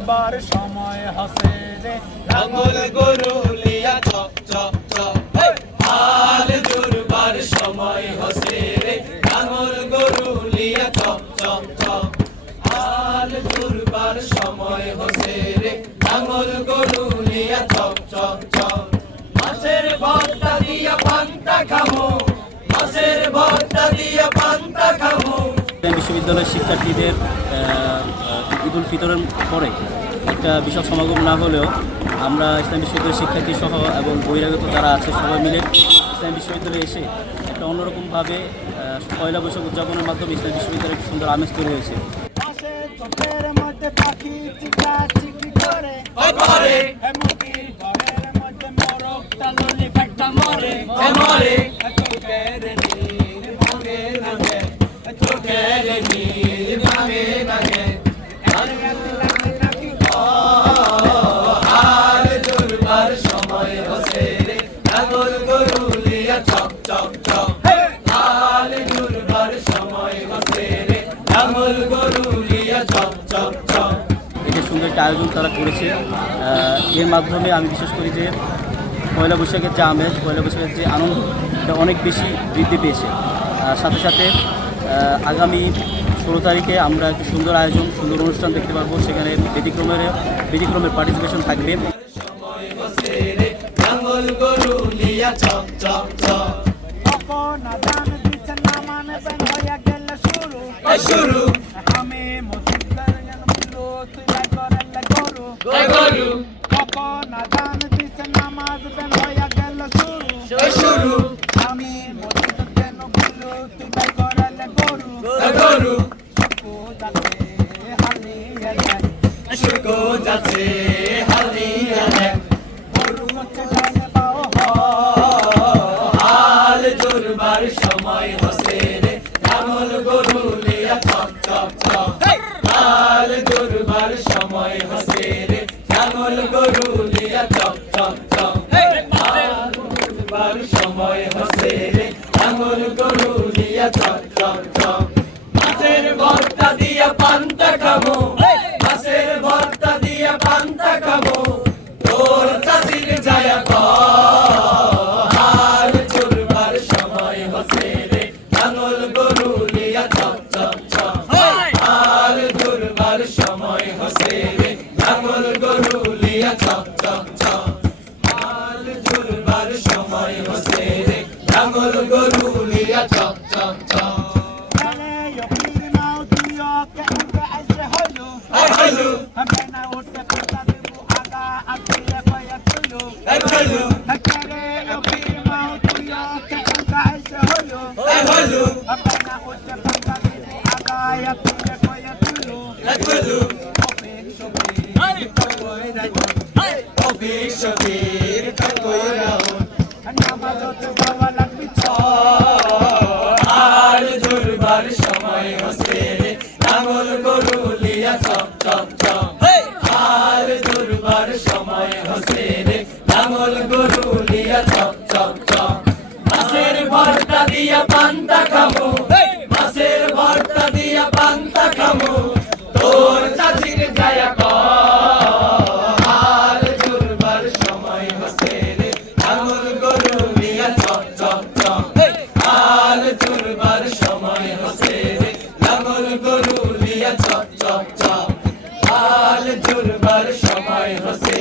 জুড়বার সময় হসে রে লাঙ্গল গরু লিয়া চপ চপ চপ হাল জুড়বার সময় হসে রে লাঙ্গল গরু লিয়া চপ চপ চপ হাল জুড়বার সময় হসে রে লাঙ্গল গরু লিয়া চপ চপ চপ মাছের ভর্তা দিয়া পান্তা খামো মাছের ভর্তা দিয়া পান্তা খামো। বিশ্ববিদ্যালয়ের শিক্ষার্থীদের ঈদুল ফিতরের পরে একটা বিশাল সমাগম না হলেও আমরা ইসলাম বিশ্ববিদ্যালয়ের শিক্ষার্থী সহ এবং বহিরাগত যারা আছে সবাই মিলে ইসলাম বিশ্ববিদ্যালয়ে এসে একটা অন্যরকমভাবে পয়লা বৈশাখ উদযাপনের মাধ্যমে ইসলাম বিশ্ববিদ্যালয়ের একটা সুন্দর আমেজ তৈরি হয়েছে। সময় হসে রে লাঙ্গল গরু লিয়া চপ চপ চপ হাল জুড়বার সময় হসে রে লাঙ্গল গরু লিয়া চপ চপ চপ। এটা সুন্দর একটা আয়োজন তারা করেছে। এর মাধ্যমে আমি বিশ্বাস করি যে পয়লা বৈশাখের যে আমেজ পয়লা বৈশাখের যে আনন্দ এটা অনেক বেশি বৃদ্ধি পেয়েছে। সাথে সাথে আগামী 16 তারিখে আমরা একটা সুন্দর আয়োজন সুন্দর অনুষ্ঠান দেখতে পারবো। সেখানে ব্যতিক্রমের পার্টিসিপেশন থাকবে। লাঙ্গল গরু লিয়া চপ চপ চপ শুরু আমি মসজিদের গেলো তুই লাইক করলে গরু গরু কখন আজান দিছে নামাজ বেন হইয়া গেল শুরু আমি মসজিদের গেলো তুই লাইক করলে গরু গরু শুকো যাচ্ছে হালিয়া দেখ শুকো যাচ্ছে হালিয়া দেখ গরু হচ্ছে গানে বাও হাল জুড়বার সময় হসে রে লাঙ্গল গরু লিয়া চপ চপ চপ হাল জুড়বার সময় হসে রে লাঙ্গল গরু লিয়া চপ চপ চপ হাল জুড়বার সময় হসে রে লাঙ্গল গরু লিয়া চপ চপ চপ মাছের ভর্তা দিয়া পান্তা খাবো মাছের ভর্তা দিয়া পান্তা খাবো তোর চাষির যায়া হাল জুড়বার সময় হসে রে লাঙ্গল গরু লিয়া চপ চপ চপ হাল জুড়বার সময় হসে রে লাঙ্গল গরু লিয়া চপ চপ চপ হাল জুড়বার সময় হসে রে লাঙ্গল গরু লিয়া চপ চপ চপ। হলু আমরা উঠতে পারতা দেবো আগা আগে কয়া তুলো হলু হকরে অফির মাও তুইয়া কে গাইছে হলো হলু আমরা উঠতে পারতা দেবো আগা আগে কয়া তুলো হলু অফির সবে কই রাইতো অভিক সবীর কই রাউন নামাজতে যাওয়া লাগবি হাল জুড়বার সময় হসে রে লাঙ্গল গরু লিয়া চপ চপ চপ হাল জুড়বার সময় হসে রে লাঙ্গল গরু লিয়া চপ চপ চপ মাছের ভর্তা দিয়া পান্তা খামো মাছের ভর্তা দিয়া পান্তা খামো তোর চাচির যায়া হাল জুড়বার সময় হসে রে লাঙ্গল গরু লিয়া চপ চপ চপ হাল জুড়বার সময় হসে রে লাঙ্গল গরু লিয়া চপ চপ চপ হাল জুড়বার সময় হসে